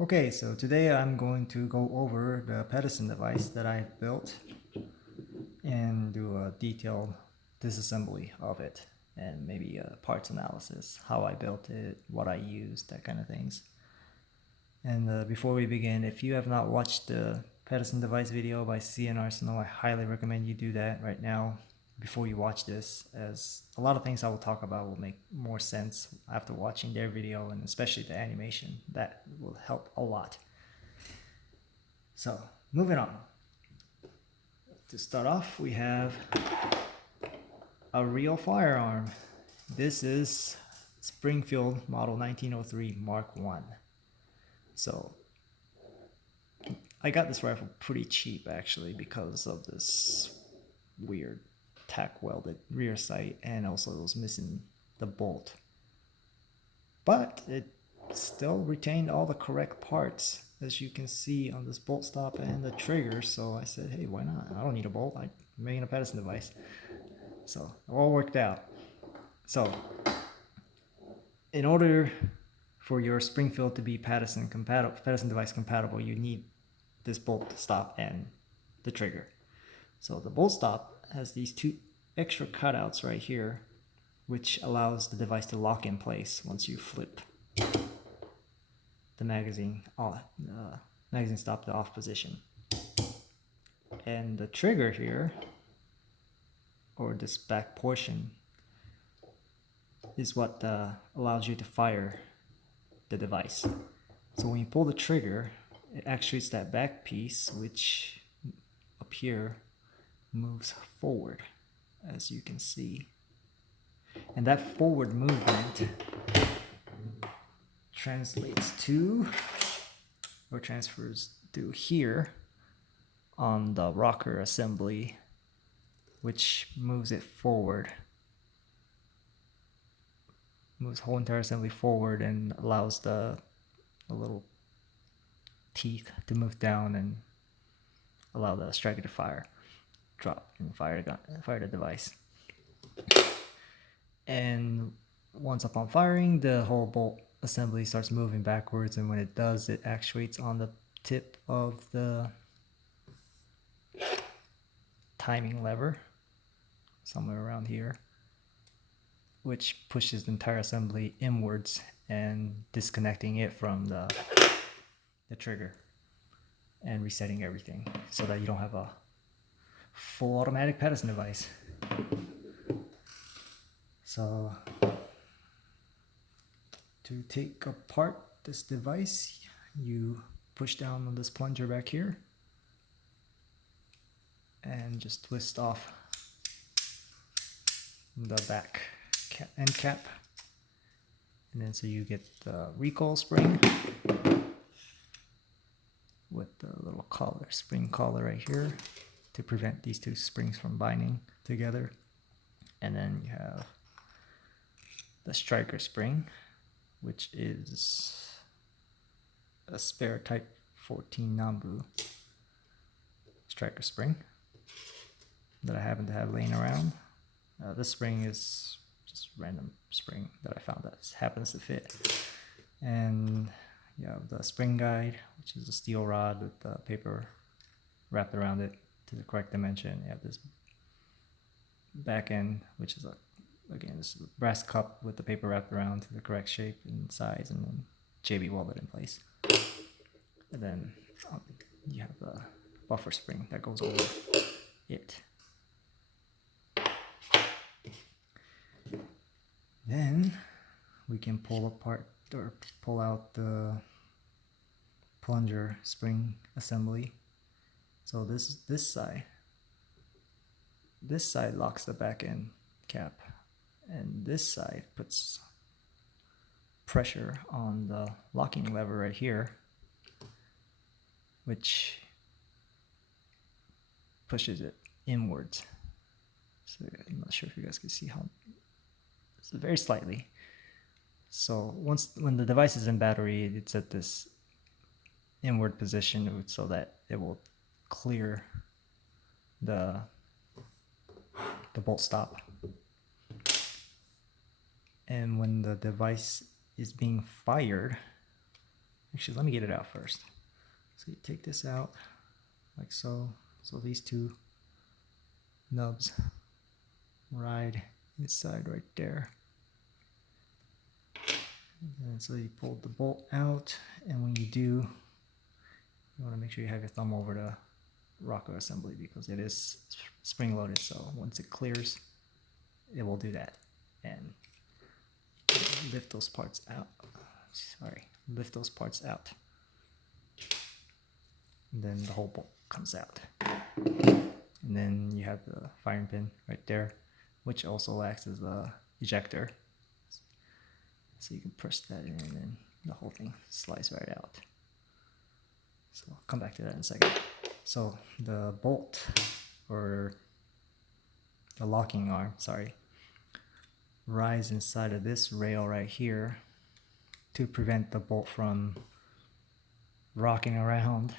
Okay, so today I'm going to go over the Pedersen device that I've built and do a detailed disassembly of it and maybe a parts analysis, how I built it, what I used, that kind of things. And before we begin, if you have not watched the Pedersen device video by C&Rsenal, I highly recommend you do that right now before you watch this, as a lot of things I will talk about will make more sense after watching their video, and especially the animation. That will help a lot. So, moving on. To start off, we have a real firearm. This is Springfield model 1903 Mark I. So, I got this rifle pretty cheap actually because of this weird tack welded rear sight, and also it was missing the bolt. But it still retained all the correct parts, as you can see on this bolt stop and the trigger. So I said, hey, why not? I don't need a bolt. I'm making a Pedersen device. So it all worked out. So in order for your Springfield to be Pedersen device compatible, you need this bolt stop and the trigger. So the bolt stop has these two extra cutouts right here, which allows the device to lock in place once you flip the magazine stop to off position. And the trigger here, or this back portion, is what allows you to fire the device. So when you pull the trigger, it actuates that back piece, which up here moves forward, as you can see. And that forward movement translates to, or transfers to here on the rocker assembly, which moves it forward. Moves the whole entire assembly forward and allows the little teeth to move down and allow the striker to fire, drop, and fire the device. And once upon firing, the whole bolt assembly starts moving backwards, and when it does, it actuates on the tip of the timing lever, somewhere around here, which pushes the entire assembly inwards and disconnecting it from the trigger and resetting everything so that you don't have a full automatic Pedersen device. So to take apart this device, you push down on this plunger back here and just twist off the back end cap, and then so you get the recoil spring with the little collar, spring collar right here to prevent these two springs from binding together. And then you have the striker spring, which is a spare type 14 Nambu striker spring that I happen to have laying around. This spring is just random spring that I found that happens to fit. And you have the spring guide, which is a steel rod with the paper wrapped around it to the correct dimension. You have this back end, which is this brass cup with the paper wrapped around to the correct shape and size, and then JB welded in place. And then you have the buffer spring that goes over it. Then we can pull out the plunger spring assembly. So this side locks the back end cap, and this side puts pressure on the locking lever right here, which pushes it inwards. So I'm not sure if you guys can see how. It's very slightly. So when the device is in battery, it's at this inward position so that it will clear the bolt stop. And when the device is being fired, Actually, let me get it out first. So you take this out like so. So these two nubs ride inside right there. And so you pull the bolt out, and when you do, you want to make sure you have your thumb over the rocker assembly because it is spring loaded. So once it clears, it will do that. And lift those parts out. Lift those parts out. And then the whole bolt comes out. And then you have the firing pin right there, which also acts as a ejector. So you can push that in and then the whole thing slides right out. So I'll come back to that in a second. So the bolt, or the locking arm, rides inside of this rail right here to prevent the bolt from rocking around.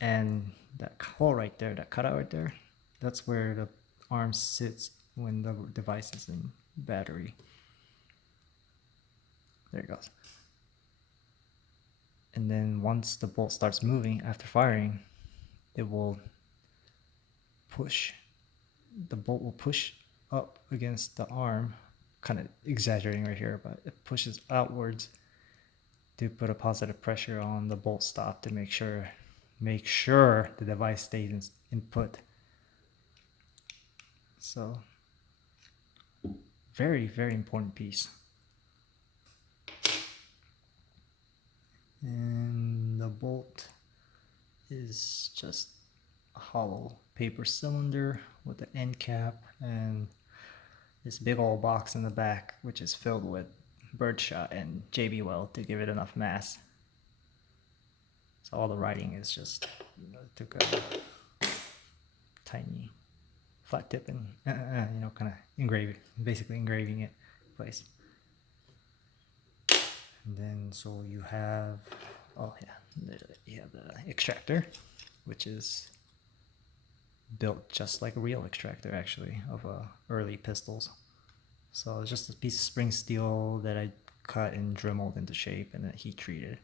And that hole right there, that cutout right there, that's where the arm sits when the device is in battery. There it goes. And then once the bolt starts moving after firing, it will push, the bolt will push up against the arm, kind of exaggerating right here, but it pushes outwards to put a positive pressure on the bolt stop to make sure the device stays in put. So very, very important piece. And the bolt is just a hollow paper cylinder with an end cap and this big old box in the back, which is filled with birdshot and JB Weld to give it enough mass. So all the writing is just, took a tiny flat tip and kind of basically engraving it in place. And then so you have, you have the extractor, which is built just like a real extractor actually of early pistols. So it's just a piece of spring steel that I cut and dremeled into shape and then heat treated.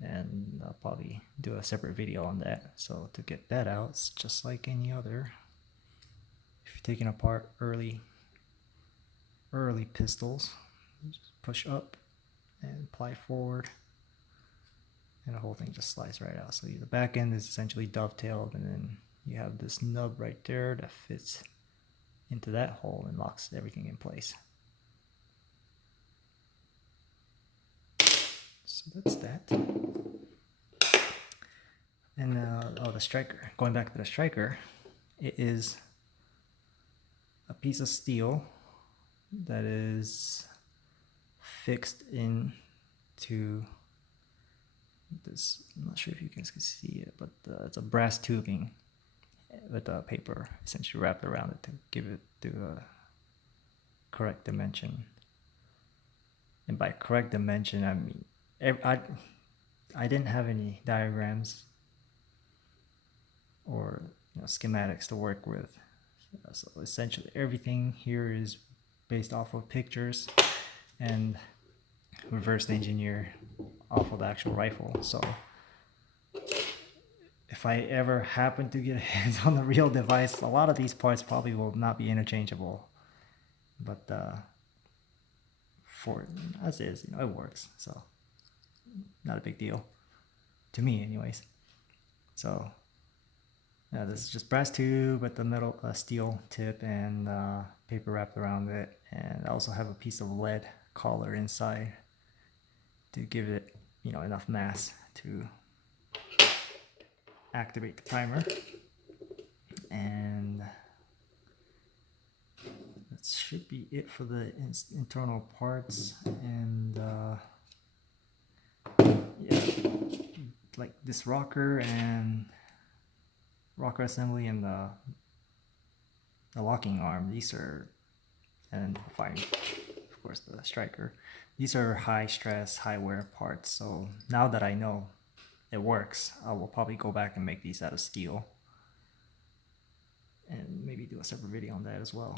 And I'll probably do a separate video on that. So to get that out, it's just like any other. If you're taking apart early pistols, you just push up and ply forward, and the whole thing just slides right out. So the back end is essentially dovetailed, and then you have this nub right there that fits into that hole and locks everything in place. So that's that. And the striker. Going back to the striker, it is a piece of steel that is fixed into this. I'm not sure if you guys can see it, but it's a brass tubing with paper essentially wrapped around it to give it to a correct dimension. And by correct dimension, I mean I didn't have any diagrams or schematics to work with. So essentially everything here is based off of pictures and reverse engineer off of the actual rifle. So if I ever happen to get hands on the real device, a lot of these parts probably will not be interchangeable. But for as is, it works. So not a big deal to me, anyways. So yeah, this is just brass tube with the metal steel tip and paper wrapped around it, and I also have a piece of lead collar inside to give it enough mass to activate the timer. And that should be it for the internal parts. And yeah, like this rocker assembly and the locking arm, these are, and firing, of course, the striker, these are high stress, high wear parts. So now that I know it works, I will probably go back and make these out of steel and maybe do a separate video on that as well.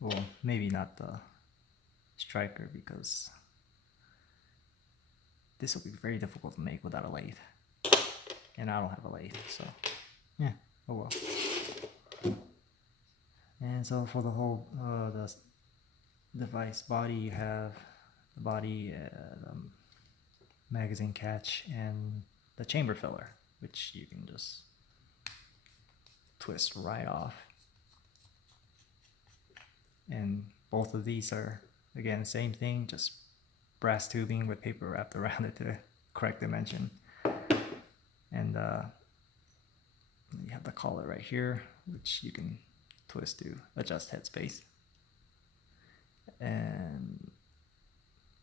Well, maybe not the striker because this will be very difficult to make without a lathe. And I don't have a lathe, so yeah, oh well. And so for the whole the device body, you have the body, the magazine catch, and the chamber filler, which you can just twist right off. And both of these are, again, same thing, just brass tubing with paper wrapped around it to correct dimension. And you have the collar right here, which you can twist to adjust headspace. And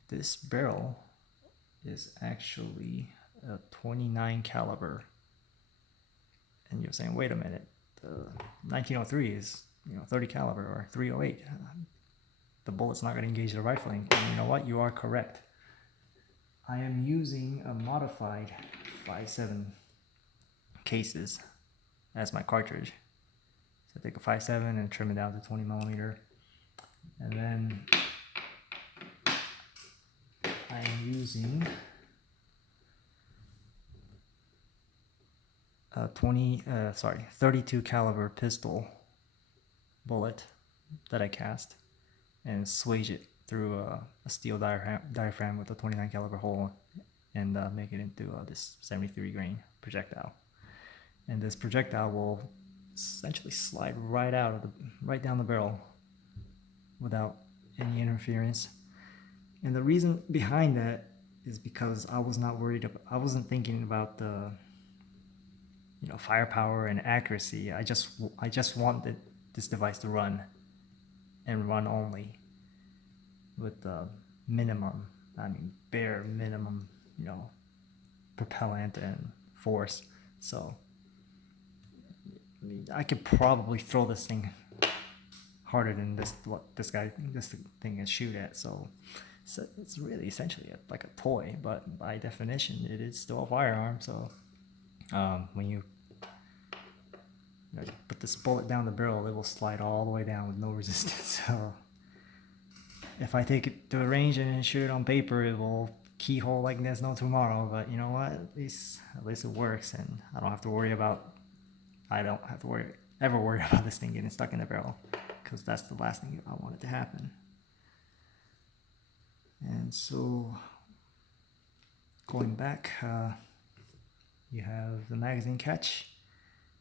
this barrel is actually a 29 caliber. And you're saying, wait a minute, the 1903 is 30 caliber or 308. The bullet's not going to engage the rifling. And you know what? You are correct. I am using a modified 5.7 cases as my cartridge. So I take a 5.7 and trim it down to 20 millimeter. And then I am using a 32 caliber pistol bullet that I cast and swage it through a steel diaphragm with a 29 caliber hole and make it into this 73 grain projectile. And this projectile will essentially slide right down the barrel without any interference. And the reason behind that is because I wasn't thinking about the firepower and accuracy. I just wanted this device to run and run only with the bare minimum, propellant and force. So I could probably throw this thing harder than this thing can shoot at. So it's really essentially like a toy, but by definition, it is still a firearm. So when you put this bullet down the barrel, it will slide all the way down with no resistance. So if I take it to the range and shoot it on paper, it will keyhole like there's no tomorrow. But you know what? At least it works, and I don't have to worry about this thing getting stuck in the barrel, because that's the last thing I want it to happen. And so going back, you have the magazine catch,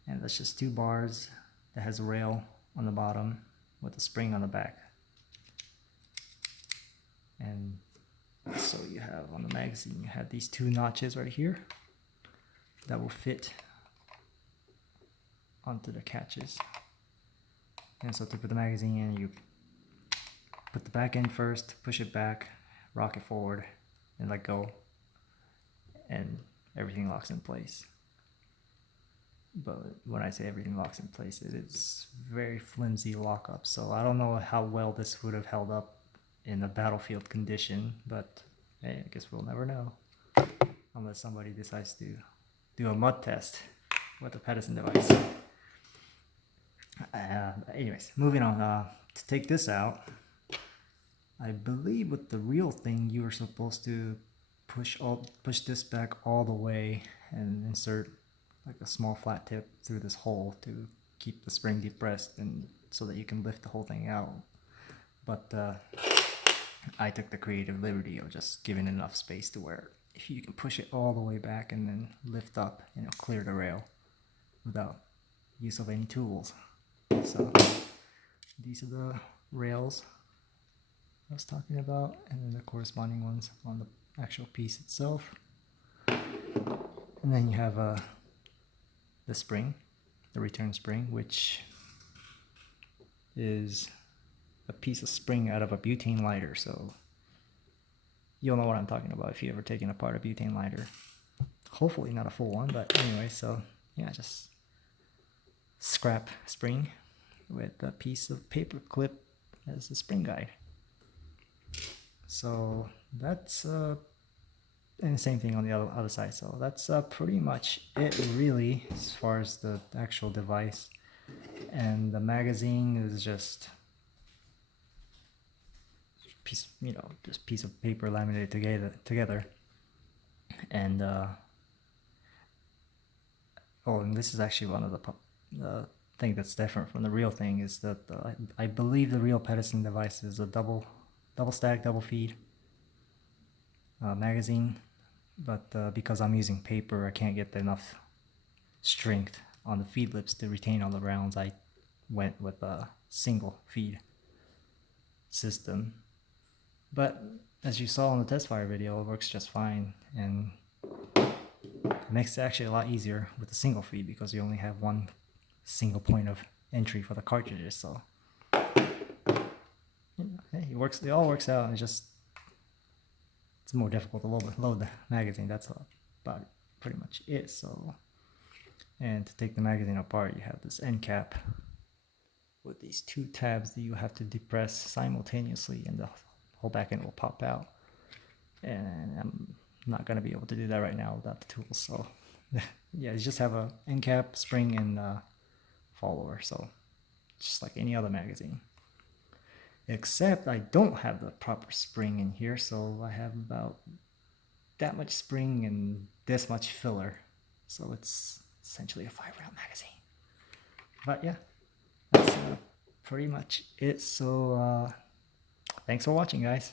and that's just 2 bars that has a rail on the bottom with a spring on the back. And so you have on the magazine, you have these 2 notches right here that will fit onto the catches. And so to put the magazine in, you put the back end first, push it back, rock it forward, and let go, and everything locks in place. But when I say everything locks in place, it is very flimsy lockup. So I don't know how well this would have held up in a battlefield condition, but hey, I guess we'll never know, unless somebody decides to do a mud test with the Pedersen Device. Anyways, moving on. To take this out, I believe with the real thing, you were supposed to push this back all the way and insert like a small flat tip through this hole to keep the spring depressed, and so that you can lift the whole thing out. But I took the creative liberty of just giving enough space to where if you can push it all the way back and then lift up, clear the rail without use of any tools. So these are the rails I was talking about, and then the corresponding ones on the actual piece itself. And then you have the spring, the return spring, which is a piece of spring out of a butane lighter. So you'll know what I'm talking about if you've ever taken apart a butane lighter. Hopefully not a full one, but anyway, so yeah, just scrap spring with a piece of paper clip as the spring guide. So that's and the same thing on the other side. So that's pretty much it, really, as far as the actual device. And the magazine is just piece, just piece of paper laminated together. And and this is actually one of the thing that's different from the real thing is that I believe the real Pedersen device is a double stack, double feed magazine, but because I'm using paper, I can't get enough strength on the feed lips to retain all the rounds. I went with a single feed system, but as you saw in the test fire video, it works just fine, and it makes it actually a lot easier with a single feed because you only have one single point of entry for the cartridges. So it all works out. It's more difficult to load the magazine. That's about pretty much it. So, and to take the magazine apart, you have this end cap with these two tabs that you have to depress simultaneously, and the whole back end will pop out. And I'm not gonna be able to do that right now without the tools. So, yeah, you just have a end cap, spring, and follower. So, just like any other magazine. Except I don't have the proper spring in here, so I have about that much spring and this much filler. So it's essentially a 5-round magazine. But yeah, that's pretty much it. So thanks for watching, guys.